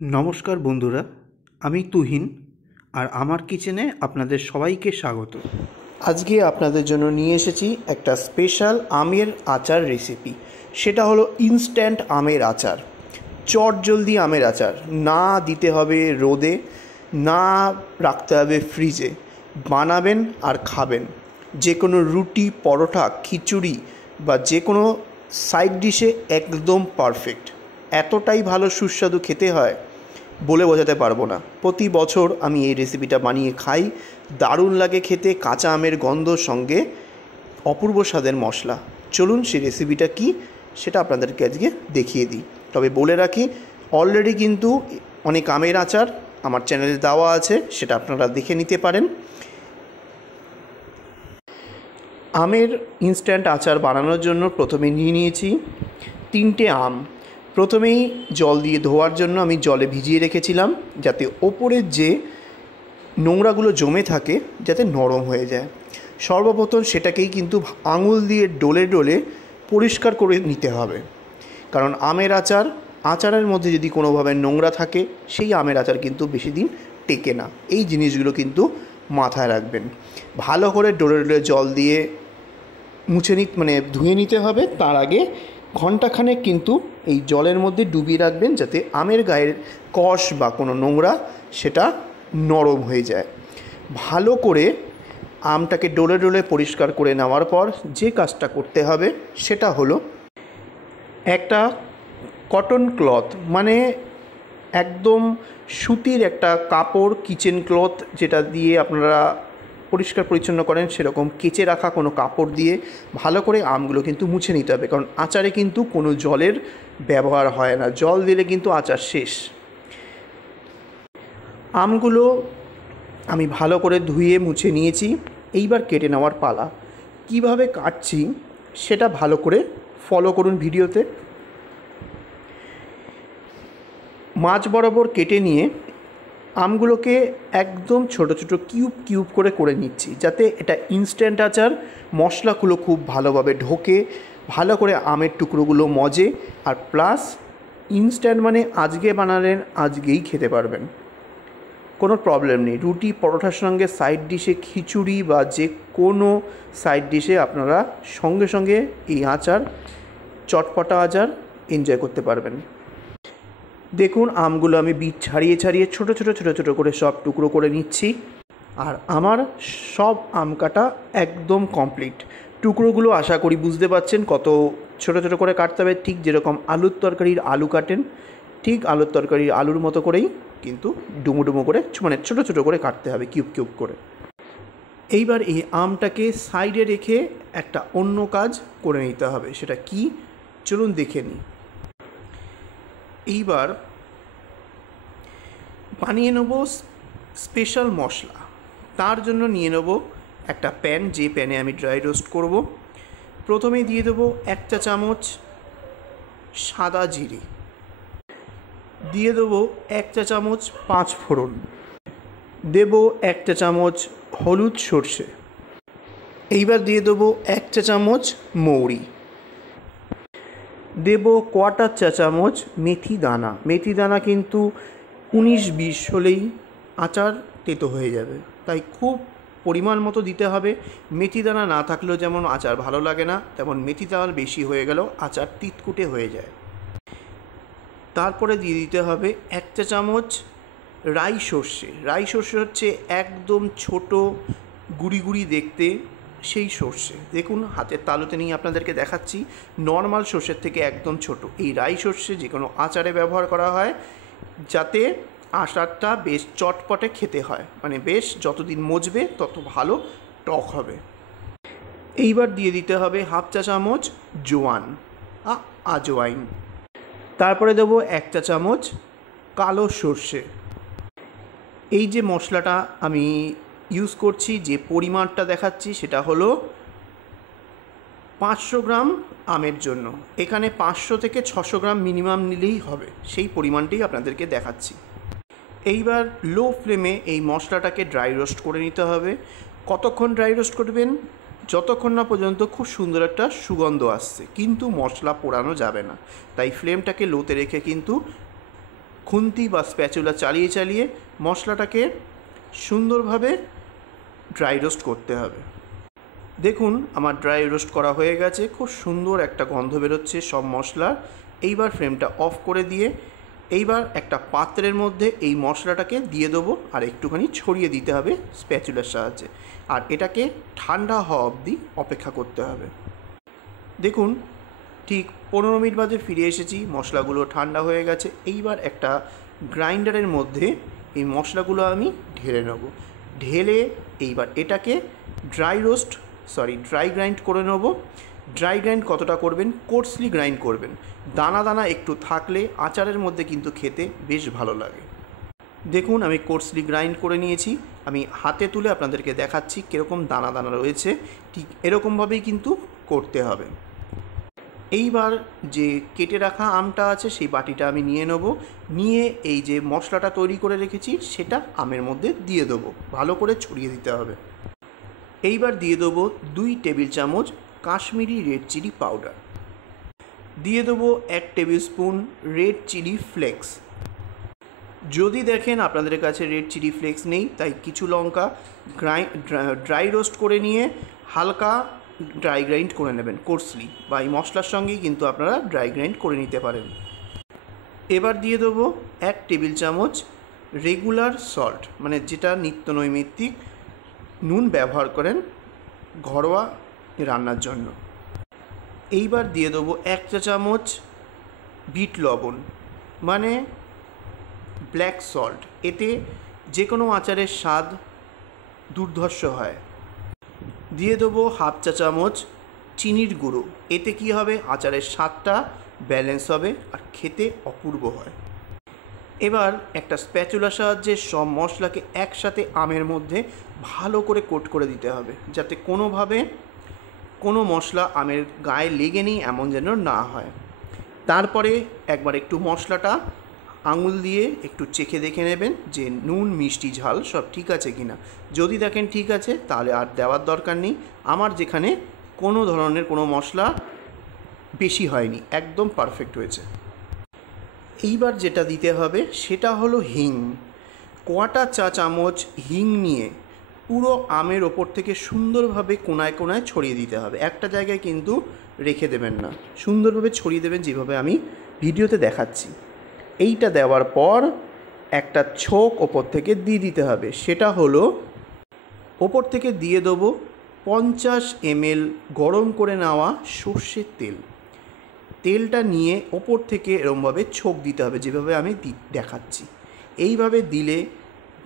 নমস্কার বন্ধুরা, আমি তুহিন আর আমার কিচেনে আপনাদের সবাইকে স্বাগত। আজকে আপনাদের জন্য নিয়ে এসেছি একটা স্পেশাল আমের আচার রেসিপি। সেটা হলো ইনস্ট্যান্ট আমের আচার, চটজলদি আমের আচার। না দিতে হবে রোদে, না রাখতে হবে ফ্রিজে, বানাবেন আর খাবেন। যে কোনো রুটি, পরোটা, খিচুড়ি বা যে কোনো সাইড ডিশে একদম পারফেক্ট। এতটাই ভালো সুস্বাদু খেতে হয়, বলে বোঝাতে পারবো না। প্রতি বছর আমি এই রেসিপিটা বানিয়ে খাই, দারুণ লাগে খেতে। কাঁচা আমের গন্ধ, সঙ্গে অপূর্ব স্বাদের মশলা। চলুন সেই রেসিপিটা কি সেটা আপনাদেরকে আজকে দেখিয়ে দিই। তবে বলে রাখি, অলরেডি কিন্তু অনেক আমের আচার আমার চ্যানেলে দেওয়া আছে, সেটা আপনারা দেখে নিতে পারেন। আমের ইনস্ট্যান্ট আচার বানানোর জন্য প্রথমে নিয়ে নিয়েছি 3টে আম। প্রথমেই জল দিয়ে ধোয়ার জন্য আমি জলে ভিজিয়ে রেখেছিলাম, যাতে ওপরের যে নোংরাগুলো জমে থাকে যাতে নরম হয়ে যায়। সর্বপ্রথম সেটাকেই কিন্তু আঙুল দিয়ে ডলে ডলে পরিষ্কার করে নিতে হবে, কারণ আমের আচারের মধ্যে যদি কোনোভাবে নোংরা থাকে, সেই আমের আচার কিন্তু বেশি দিন টেকে না। এই জিনিসগুলো কিন্তু মাথায় রাখবেন। ভালো করে ডলে ডলে জল দিয়ে ধুয়ে নিতে হবে। তার আগে ঘণ্টাখানেক কিন্তু এই জলের মধ্যে ডুবিয়ে রাখবেন, যাতে আমের গায়ের কষ বা কোনো নোংরা সেটা নরম হয়ে যায়। ভালো করে আমটাকে ডলে ডলে পরিষ্কার করে নেওয়ার পর যে কাজটা করতে হবে সেটা হলো, একটা কটন ক্লথ, মানে একদম সুতির একটা কাপড়, কিচেন ক্লথ যেটা দিয়ে আপনারা পরিষ্কার পরিচ্ছন্ন করেন, সেরকম কেচে রাখা কোনো কাপড় দিয়ে ভালো করে আমগুলো কিন্তু মুছে নিতে হবে। কারণ আচারে কিন্তু কোনো জলের ব্যবহার হয় না, জল দিলে কিন্তু আচার শেষ। আমগুলো আমি ভালো করে ধুয়ে মুছে নিয়েছি। এইবার কেটে নেওয়ার পালা। কিভাবে কাটছি সেটা ভালো করে ফলো করুন ভিডিওতে। মাঝ বরাবর কেটে নিয়ে আমগুলোকে একদম ছোট ছোট কিউব করে নিচ্ছি, যাতে এটা ইনস্ট্যান্ট আচার, মশলাগুলো খুব ভালোভাবে ঢোকে, ভালো করে আমের টুকরোগুলো মজে। আর প্লাস ইনস্ট্যান্ট মানে আজকে বানালেন আজকেই খেতে পারবেন, কোনো প্রবলেম নেই। রুটি, পরোটার সঙ্গে সাইড ডিশে, খিচুড়ি বা যে কোনো সাইড ডিশে আপনারা সঙ্গে সঙ্গে এই আচার, চটপটা আচার এনজয় করতে পারবেন। দেখুন, আমগুলো আমি বীজ ছাড়িয়ে ছাড়িয়ে ছোট ছোট করে সব টুকরো করে নিচ্ছি। আর আমার সব আম কাটা একদম কমপ্লিট। টুকরোগুলো আশা করি বুঝতে পারছেন কত ছোট ছোট করে কাটতে হবে। ঠিক যেরকম আলুর তরকারির আলু কাটেন, ঠিক আলুর তরকারির আলুর মতো করেই কিন্তু ডুমো ডুমো করে, মানে ছোট ছোট করে কাটতে হবে, কিউব করে। এইবার এই আমটাকে সাইডে রেখে একটা অন্য কাজ করে নিতে হবে। সেটা কি, চলুন দেখে নিই। এইবার বানিয়ে নেব স্পেশাল মশলা। তার জন্য নিয়ে নেব একটা প্যান, যে প্যানে আমি ড্রাই রোস্ট করব। প্রথমেই দিয়ে দেবো 1 চা চামচ সাদা জিরে, দিয়ে দেবো 1 চা চামচ 5 ফোড়ন, দেব 1 চা চামচ হলুদ সর্ষে। এইবার দিয়ে দেবো 1 চা চামচ মৌরি, দেব 1/4 চা চামচ মেথি দানা। মেথি দানা কিন্তু 19-20 হলেই আচার তেতো হয়ে যাবে, তাই খুব পরিমাণ মতো দিতে হবে। মেথি দানা না থাকলেও যেমন আচার ভালো লাগে না, তেমন মেথি দানা বেশি হয়ে গেলেও আচার তিতকুটে হয়ে যায়। তারপরে দিয়ে দিতে হবে 1 চা চামচ রাই সর্ষে। রাই সর্ষে হচ্ছে একদম ছোট গুড়ি গুড়ি দেখতে সেই সর্ষে। দেখুন, হাতের তালুতে নিয়ে আপনাদেরকে দেখাচ্ছি, নর্মাল সর্ষের থেকে একদম ছোট। এই রাই সর্ষে যে কোনো আচারে ব্যবহার করা হয়, যাতে আচারটা বেশ চটপটে খেতে হয়, মানে বেশ যতদিন মজবে তত ভালো টক হবে। এইবার দিয়ে দিতে হবে 1/2 চা চামচ আজওয়াইন। তারপরে দেবো 1 চা চামচ কালো সর্ষে। এই যে মশলাটা আমি ইউজ করছি, যে পরিমাণটা দেখাচ্ছি, সেটা হলো 500 গ্রাম আমের জন্য। এখানে 500 থেকে 600 গ্রাম মিনিমাম নিলেই হবে, সেই পরিমাণটাই আপনাদেরকে দেখাচ্ছি। এইবার লো ফ্লেমে এই মশলাটাকে ড্রাই রোস্ট করে নিতে হবে। কতক্ষণ ড্রাই রোস্ট করবেন? যতক্ষণ না পর্যন্ত খুব সুন্দর একটা সুগন্ধ আসছে, কিন্তু মশলা পোড়ানো যাবে না। তাই ফ্লেমটাকে লোতে রেখে কিন্তু খুন্তি বা স্প্যাচুলা চালিয়ে চালিয়ে মশলাটাকে সুন্দরভাবে ড্রাই রোস্ট করতে হবে। দেখুন আমার ড্রাই রোস্ট করা হয়ে গেছে, খুব সুন্দর একটা গন্ধ বেরোচ্ছে সব মশলার। এইবার ফ্লেমটা অফ করে দিয়ে এইবার একটা পাত্রের মধ্যে এই মশলাটাকে দিয়ে দেবো আর একটুখানি ছড়িয়ে দিতে হবে স্প্যাচুলার সাহায্যে, আর এটাকে ঠান্ডা হওয়া অবধি অপেক্ষা করতে হবে। দেখুন ঠিক 15 মিনিট বাদে ফিরে এসেছি, মশলাগুলো ঠান্ডা হয়ে গেছে। এইবার একটা গ্রাইন্ডারের মধ্যে এই মশলাগুলো আমি ঢেলে নেব। ঢেলে এইবার এটাকে ড্রাই গ্রাইন্ড করে নেব। ড্রাই গ্রাইন্ড কতটা করবেন, কোর্সলি গ্রাইন্ড করবেন। দানা দানা একটু থাকলে আচারের মধ্যে কিন্তু খেতে বেশ ভালো লাগে। দেখুন আমি কোর্সলি গ্রাইন্ড করে নিয়েছি, আমি হাতে তুলে আপনাদেরকে দেখাচ্ছি কীরকম দানা দানা রয়েছে। ঠিক এরকমভাবেই কিন্তু করতে হবে। এইবার যে কেটে রাখা আমটা আছে সেই বাটিটা আমি নিয়ে নেব, নিয়ে এই যে মশলাটা তৈরি করে রেখেছি সেটা আমের মধ্যে দিয়ে দেবো, ভালো করে ছড়িয়ে দিতে হবে। এইবার দিয়ে দেবো 2 টেবিল চামচ কাশ্মীরি রেড চিলি পাউডার, দিয়ে দেবো 1 tablespoon red chilli flakes. যদি দেখেন আপনাদের কাছে রেড চিলি ফ্লেক্স নেই, তাই কিছু লঙ্কা ড্রাই রোস্ট করে নিয়ে হালকা ড্রাই গ্রাইন্ড করে নেবেন কোর্সলি, বা এই মশলার সঙ্গেই কিন্তু আপনারা ড্রাই গ্রাইন্ড করে নিতে পারেন। এবার দিয়ে দেবো 1 টেবিল চামচ রেগুলার সল্ট, মানে যেটা নিত্য নৈমিত্তিক নুন ব্যবহার করেন ঘরোয়া রান্নার জন্য। এইবার দিয়ে দেবো 1 চা চামচ বিট লবণ, মানে ব্ল্যাক সল্ট। এতে যে কোনো আচারের স্বাদ দুর্ধর্ষ হয়। দিয়ে দেবো 1/2 চা চামচ চিনির গুঁড়ো, এতে কি হবে, আচারের স্বাদটা ব্যালেন্স হবে আর খেতে অপূর্ব হয়। এবার একটা স্প্যাচুলার সাহায্যে সব মশলাকে একসাথে আমের মধ্যে ভালো করে কোট করে দিতে হবে, যাতে কোনোভাবে কোনো মশলা আমের গায়ে লেগে নেই এমন যেন না হয়। তারপরে একবার একটু মশলাটা আঙুল দিয়ে একটু চেখে দেখে নেবেন যে নুন মিষ্টি ঝাল সব ঠিক আছে কিনা। যদি দেখেন ঠিক আছে তাহলে আর দেওয়ার দরকার নেই। আমার যেখানে কোনো ধরনের কোনো মশলা বেশি হয়নি, একদম পারফেক্ট হয়েছে। এইবার যেটা দিতে হবে সেটা হলো হিং। 1/4 চা চামচ হিং নিয়ে পুরো আমের ওপর থেকে সুন্দরভাবে কোনায় কোনায় ছড়িয়ে দিতে হবে, একটা জায়গায় কিন্তু রেখে দেবেন না, সুন্দরভাবে ছড়িয়ে দেবেন যেভাবে আমি ভিডিওতে দেখাচ্ছি। এইটা দেওয়ার পর একটা ছোক ওপর থেকে দিয়ে দিতে হবে, সেটা হলো ওপর থেকে দিয়ে দেবো 50 ml গরম করে নেওয়া সর্ষের তেল। তেলটা নিয়ে ওপর থেকে এরকমভাবে ছোক দিতে হবে যেভাবে আমি দেখাচ্ছি। এইভাবে দিলে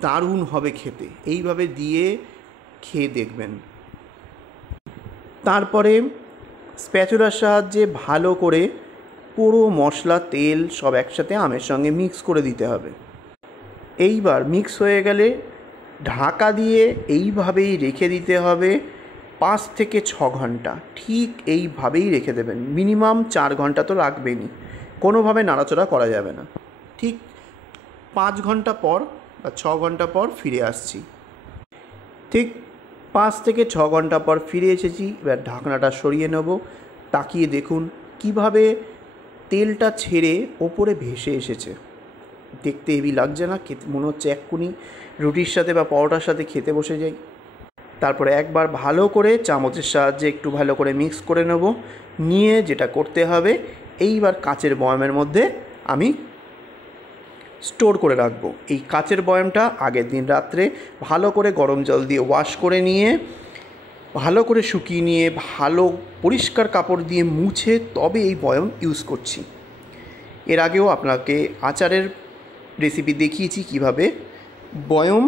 দারুণ হবে খেতে, এইভাবে দিয়ে খেয়ে দেখবেন। তারপরে স্প্যাচুলার সাহায্যে ভালো করে পুরো মশলা তেল সব একসাথে আমের সঙ্গে মিক্স করে দিতে হবে। এইবার মিক্স হয়ে গেলে ঢাকা দিয়ে এইভাবেই রেখে দিতে হবে 5 থেকে 6 ঘন্টা। ঠিক এইভাবেই রেখে দেবেন, মিনিমাম 4 ঘন্টা তো রাখবেনই, কোনোভাবে নাড়াচড়া করা যাবে না। ঠিক 5 ঘন্টা পর বা 6 ঘন্টা পর ফিরে আসছি। ঠিক 5 থেকে 6 ঘন্টা পর ফিরে এসেছি। এবার ঢাকনাটা সরিয়ে নেব, তাকিয়ে দেখুন কিভাবে তেলটা ছেড়ে ওপরে ভেসে এসেছে। দেখতে হেভি লাগছে না? খেতে মনে হচ্ছে এক্ষুনি রুটির সাথে বা পরোটার সাথে খেতে বসে যাই। তারপরে একবার ভালো করে চামচের সাহায্যে একটু ভালো করে মিক্স করে নেব, নিয়ে যেটা করতে হবে এইবার কাচের বয়ামের মধ্যে আমি স্টোর করে রাখবো। এই কাচের বয়ামটা আগের দিন রাত্রে ভালো করে গরম জল দিয়ে ওয়াশ করে নিয়ে ভালো করে শুকিয়ে নিয়ে ভালো পরিষ্কার কাপড় দিয়ে মুছে তবে এই বয়াম ইউজ করছি। এর আগেও আপনাকে আচারের রেসিপি দেখিয়েছি কিভাবে বয়াম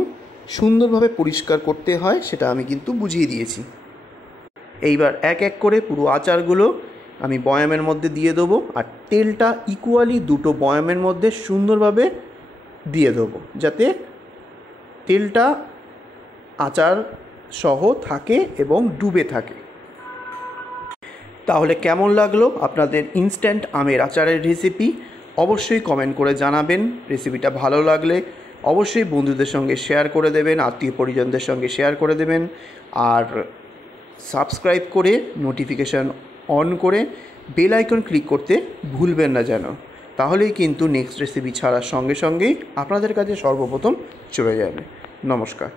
সুন্দরভাবে পরিষ্কার করতে হয়, সেটা আমি কিন্তু বুঝিয়ে দিয়েছি। এইবার এক এক করে পুরো আচারগুলো আমি বয়ামের মধ্যে দিয়ে দেবো, আর তেলটা ইকুয়ালি দুটো বয়ামের মধ্যে সুন্দরভাবে দিয়ে দেবো যাতে তেলটা আচার সহ থাকে এবং ডুবে থাকে। তাহলে কেমন লাগলো আপনাদের ইনস্ট্যান্ট আমের আচারের রেসিপি? অবশ্যই কমেন্ট করে জানাবেন। রেসিপিটা ভালো লাগলে অবশ্যই বন্ধুদের সঙ্গে শেয়ার করে দেবেন, আত্মীয় পরিজনদের সঙ্গে শেয়ার করে দেবেন, আর সাবস্ক্রাইব করে নোটিফিকেশান অন করে বেল আইকন ক্লিক করতে ভুলবেন না যেন। তাহলেই কিন্তু নেক্সট রেসিপি ছাড়ার সঙ্গে সঙ্গেই আপনাদের কাছে সর্বপ্রথম চলে যাবে। নমস্কার।